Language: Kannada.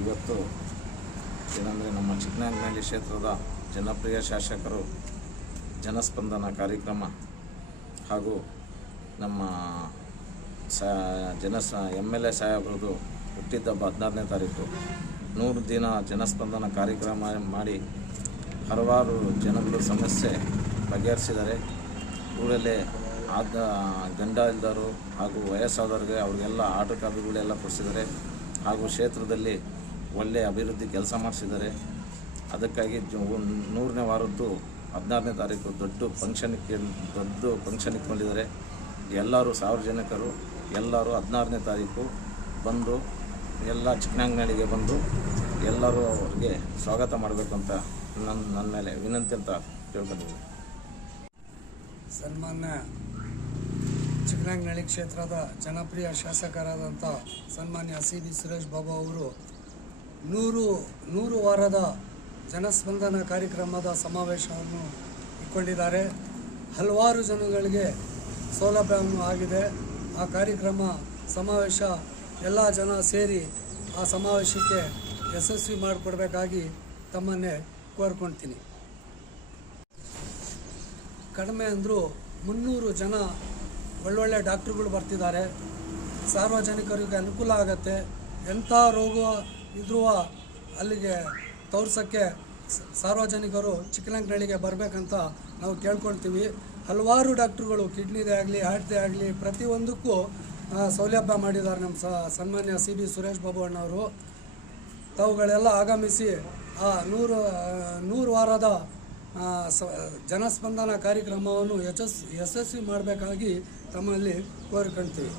ಇವತ್ತು ಏನಂದರೆ ನಮ್ಮ ಚಿಕ್ಕನಾಯಕನಹಳ್ಳಿ ಕ್ಷೇತ್ರದ ಜನಪ್ರಿಯ ಶಾಸಕರು ಜನಸ್ಪಂದನ ಕಾರ್ಯಕ್ರಮ ಹಾಗೂ ನಮ್ಮ MLA ಸಾಹೇಬ್ರದ್ದು ಹುಟ್ಟಿದ್ದಬ್ಬ 16ನೇ ತಾರೀಕು 100 ದಿನ ಜನಸ್ಪಂದನ ಕಾರ್ಯಕ್ರಮ ಮಾಡಿ ಹಲವಾರು ಜನಗಳ ಸಮಸ್ಯೆ ಬಗೆಹರಿಸಿದ್ದಾರೆ. ಊರಲ್ಲೇ ಗಂಡ ಇಲ್ದವರು ಹಾಗೂ ವಯಸ್ಸಾದವ್ರಿಗೆ ಅವ್ರಿಗೆಲ್ಲ ಆಟೋ ಕಾಪಿಗಳೆಲ್ಲ ಕೊಡಿಸಿದ್ದಾರೆ ಹಾಗೂ ಕ್ಷೇತ್ರದಲ್ಲಿ ಒಳ್ಳೆಯ ಅಭಿವೃದ್ಧಿ ಕೆಲಸ ಮಾಡಿಸಿದ್ದಾರೆ. ಅದಕ್ಕಾಗಿ 100ನೇ ವಾರದ್ದು 16ನೇ ತಾರೀಕು ದೊಡ್ಡ ಫಂಕ್ಷನ್ ಇಟ್ಕೊಂಡಿದ್ದಾರೆ. ಎಲ್ಲರೂ ಸಾರ್ವಜನಿಕರು ಎಲ್ಲರೂ 16ನೇ ತಾರೀಕು ಬಂದು ಎಲ್ಲ ಚಿಕ್ಕನಾಯಕನಹಳ್ಳಿಗೆ ಬಂದು ಎಲ್ಲರೂ ಅವ್ರಿಗೆ ಸ್ವಾಗತ ಮಾಡಬೇಕು ಅಂತ ನನ್ನ ಮೇಲೆ ವಿನಂತಿ ಅಂತ ಕೇಳ್ಕೊಂಡಿದ್ದೀನಿ. ಸನ್ಮಾನ್ಯ ಚಿಕ್ಕನಾಯಕನಹಳ್ಳಿ ಕ್ಷೇತ್ರದ ಜನಪ್ರಿಯ ಶಾಸಕರಾದಂಥ ಸನ್ಮಾನ್ಯ CB ಸುರೇಶ್ ಬಾಬು ಅವರು 100 ವಾರದ ಜನಸ್ಪಂದನ ಕಾರ್ಯಕ್ರಮದ ಸಮಾವೇಶವನ್ನು ಇಟ್ಕೊಂಡಿದ್ದಾರೆ. ಹಲವಾರು ಜನಗಳಿಗೆ ಸೌಲಭ್ಯವನ್ನು ಆಗಿದೆ. ಆ ಕಾರ್ಯಕ್ರಮ ಸಮಾವೇಶ ಎಲ್ಲ ಜನ ಸೇರಿ ಆ ಸಮಾವೇಶಕ್ಕೆ ಯಶಸ್ವಿ ಮಾಡಿಕೊಡ್ಬೇಕಾಗಿ ತಮ್ಮನ್ನೇ ಕೋರ್ಕೊಳ್ತೀನಿ. ಕಡಿಮೆ ಅಂದರೂ 300 ಜನ ಒಳ್ಳೊಳ್ಳೆ ಡಾಕ್ಟ್ರುಗಳು ಬರ್ತಿದ್ದಾರೆ. ಸಾರ್ವಜನಿಕರಿಗೆ ಅನುಕೂಲ ಆಗುತ್ತೆ. ಎಂಥ ರೋಗ ಇದ್ರೂ ಅಲ್ಲಿಗೆ ತೋರ್ಸೋಕ್ಕೆ ಸಾರ್ವಜನಿಕರು ಚಿಕ್ಕನಾಯಕನಹಳ್ಳಿಗೆ ಬರಬೇಕಂತ ನಾವು ಕೇಳ್ಕೊಳ್ತೀವಿ. ಹಲವಾರು ಡಾಕ್ಟ್ರುಗಳು ಕಿಡ್ನಿದೇ ಆಗಲಿ ಹಾರ್ಟ್ದೇ ಆಗಲಿ ಪ್ರತಿಯೊಂದಕ್ಕೂ ಸೌಲಭ್ಯ ಮಾಡಿದ್ದಾರೆ ನಮ್ಮ ಸನ್ಮಾನ್ಯ CB ಸುರೇಶ್ ಬಾಬು ಅಣ್ಣವರು. ತಾವುಗಳೆಲ್ಲ ಆಗಮಿಸಿ ಆ 100 ವಾರದ ಜನಸ್ಪಂದನ ಕಾರ್ಯಕ್ರಮವನ್ನು ಯಶಸ್ವಿ ಮಾಡಬೇಕಾಗಿ ತಮ್ಮಲ್ಲಿ ಕೋರಿಕೊಳ್ತೀವಿ.